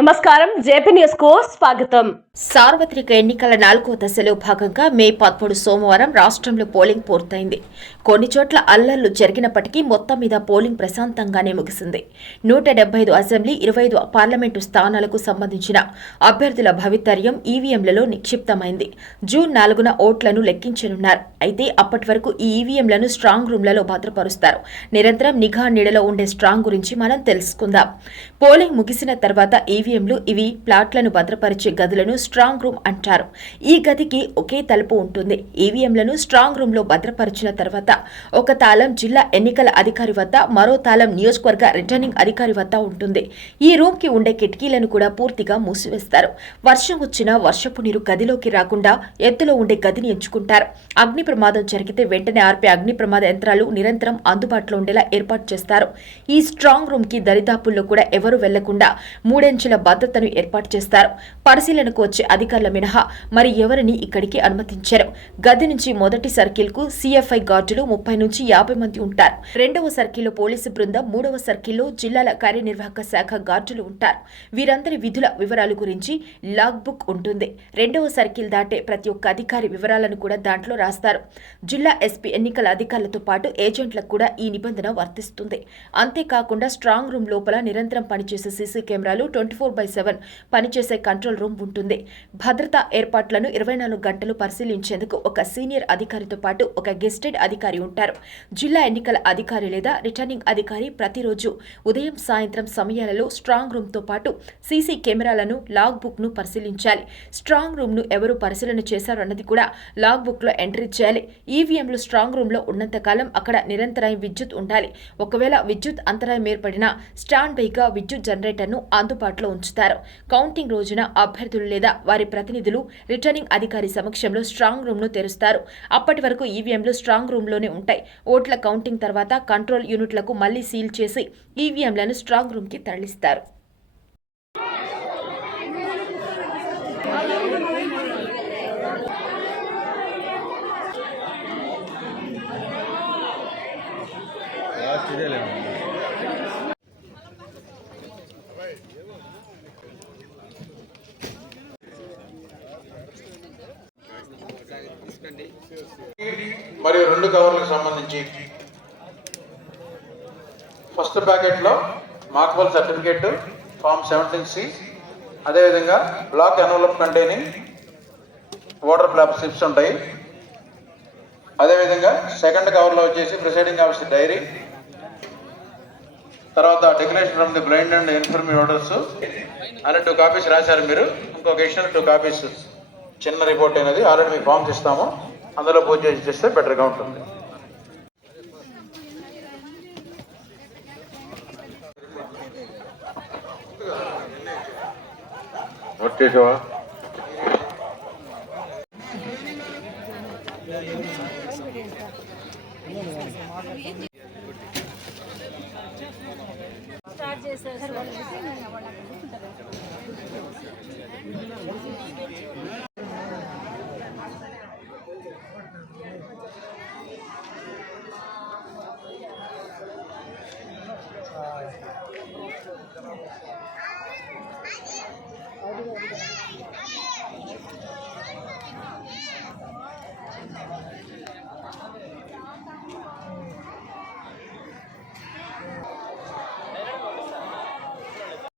నమస్కారం జేపీ న్యూస్కు స్వాగతం. సార్వత్రిక ఎన్నికల నాలుగో దశలో భాగంగా మే పదమూడు సోమవారం రాష్ట్రంలో పోలింగ్ పూర్తయింది. కొన్ని చోట్ల అల్లర్లు జరిగినప్పటికీ మొత్తం మీద పోలింగ్ ప్రశాంతంగానే ముగిసింది. నూట డెబ్బై ఐదు అసెంబ్లీ ఇరవై ఐదు పార్లమెంటు స్థానాలకు సంబంధించిన అభ్యర్థుల భవితర్యం ఈవీఎంలలో నిక్షిప్తమైంది. జూన్ నాలుగున ఓట్లను లెక్కించనున్నారు. అయితే అప్పటి వరకు ఈ ఈవీఎంలను స్ట్రాంగ్ రూమ్లలో భద్రపరుస్తారు. నిరంతరం నిఘా నీడలో ఉండే స్ట్రాంగ్ గురించి మనం తెలుసుకుందాం. పోలింగ్ ముగిసిన తర్వాత ఈవీఎంలు ఇవి ప్లాట్లను భద్రపరిచే గదులను స్ట్రాంగ్ రూమ్ అంటారు. ఈ గదికి ఒకే తలుపు ఉంటుంది. ఈవీఎంలను స్ట్రాంగ్ రూమ్లో భద్రపరిచిన తర్వాత ఒక తాళం జిల్లా ఎన్నికల అధికారి వద్ద మరో తాళం నియోజకవర్గ రిటర్నింగ్ అధికారి వద్ద ఉంటుంది. ఈ రూమ్కి ఉండే కిటికీలను కూడా పూర్తిగా మూసివేస్తారు. వర్షం వచ్చినా వర్షపు నీరు గదిలోకి రాకుండా ఎత్తులో ఉండే గదిని ఎంచుకుంటారు. అగ్ని ప్రమాదం జరిగితే వెంటనే ఆర్పే అగ్ని ప్రమాద యంత్రాలు నిరంతరం అందుబాటులో ఉండేలా ఏర్పాటు చేస్తారు. ఈ స్ట్రాంగ్ రూమ్కి దరిదాపుల్లో కూడా ఎవరు వెళ్ళకుండా మూడెంచుల భద్రతను ఏర్పాటు చేస్తారు. పరిశీలనకు వచ్చే అధికారుల మినహా మరి ఎవరిని ఇక్కడికి అనుమతించారు. గది నుంచి మొదటి సర్కిల్కు సిఎఫ్ఐ గార్డులు ముప్పై నుంచి యాభై మంది ఉంటారు. రెండవ సర్కిల్లో పోలీసు బృందం మూడవ సర్కిల్లో జిల్లాల కార్యనిర్వాహక శాఖ గార్డులు ఉంటారు. వీరందరి విధుల వివరాల గురించి లాగ్ బుక్ ఉంటుంది. రెండవ సర్కిల్ దాటే ప్రతి ఒక్క అధికారి వివరాలను కూడా దాంట్లో రాస్తారు. జిల్లా ఎస్పీ ఎన్నికల అధికారులతో పాటు ఏజెంట్లకు కూడా ఈ నిబంధన వర్తిస్తుంది. అంతేకాకుండా స్ట్రాంగ్ రూమ్ లోపల నిరంతరం పనిచేసే CC cameras twenty four by seven పనిచేసే కంట్రోల్ రూమ్ ఉంటుంది. భద్రతా ఏర్పాట్లను ఇరవై నాలుగు గంటలు పరిశీలించేందుకు ఒక సీనియర్ అధికారితో పాటు ఒక గెస్టెడ్ అధికారి ఉంటారు. జిల్లా ఎన్నికల అధికారి లేదా రిటర్నింగ్ అధికారి ప్రతిరోజు ఉదయం సాయంత్రం సమయాలలో స్ట్రాంగ్ రూమ్తో పాటు సీసీ కెమెరాలను లాగ్ బుక్ను పరిశీలించాలి. స్ట్రాంగ్ రూమ్ను ఎవరు పరిశీలన చేశారన్నది కూడా లాగ్ బుక్లో ఎంట్రీ చేయాలి. ఈవీఎంలు స్ట్రాంగ్ రూమ్లో ఉన్నంత కాలం అక్కడ నిరంతరాయం విద్యుత్ ఉండాలి. ఒకవేళ విద్యుత్ అంతరాయం ఏర్పడినా స్టాండ్ బైగా విద్యుత్ జనరేటర్ను అందుబాటులో ఉంచుతారు. కౌంటింగ్ రోజున అభ్యర్థులు లేదా వారి ప్రతినిధులు రిటర్నింగ్ అధికారి సమక్షంలో స్ట్రాంగ్ రూమ్ను తెరుస్తారు. అప్పటి వరకు ఈవీఎంలు స్ట్రాంగ్ రూమ్లోనే ఉంటాయి. ఓట్ల కౌంటింగ్ తర్వాత కంట్రోల్ యూనిట్లకు మళ్ళీ సీల్ చేసి ఈవీఎంలను స్ట్రాంగ్ రూమ్కి తరలిస్తారు లాస్ట్ ఇదే లేదు మరియు రెండు కవర్లకు సంబంధించి ఫస్ట్ ప్యాకెట్లో mock poll certificate form seventeen C అదేవిధంగా black envelope containing water flap slips ఉంటాయి. అదేవిధంగా సెకండ్ కవర్లో వచ్చేసి ప్రిసైడింగ్ ఆఫీసర్ డైరీ తర్వాత declaration from the blind and infirm orders అని టూ కాపీస్ రాశారు మీరు. ఇంకొక ఎడిషనల్ టూ కాపీస్ చిన్న రిపోర్ట్ అయినది. ఆల్రెడీ మీకు ఫామ్స్ ఇస్తాము అందులో పూజ చేసి చేస్తే బెటర్గా ఉంటుంది. నోట్ స్టార్ట్ చేశారు వాళ్ళు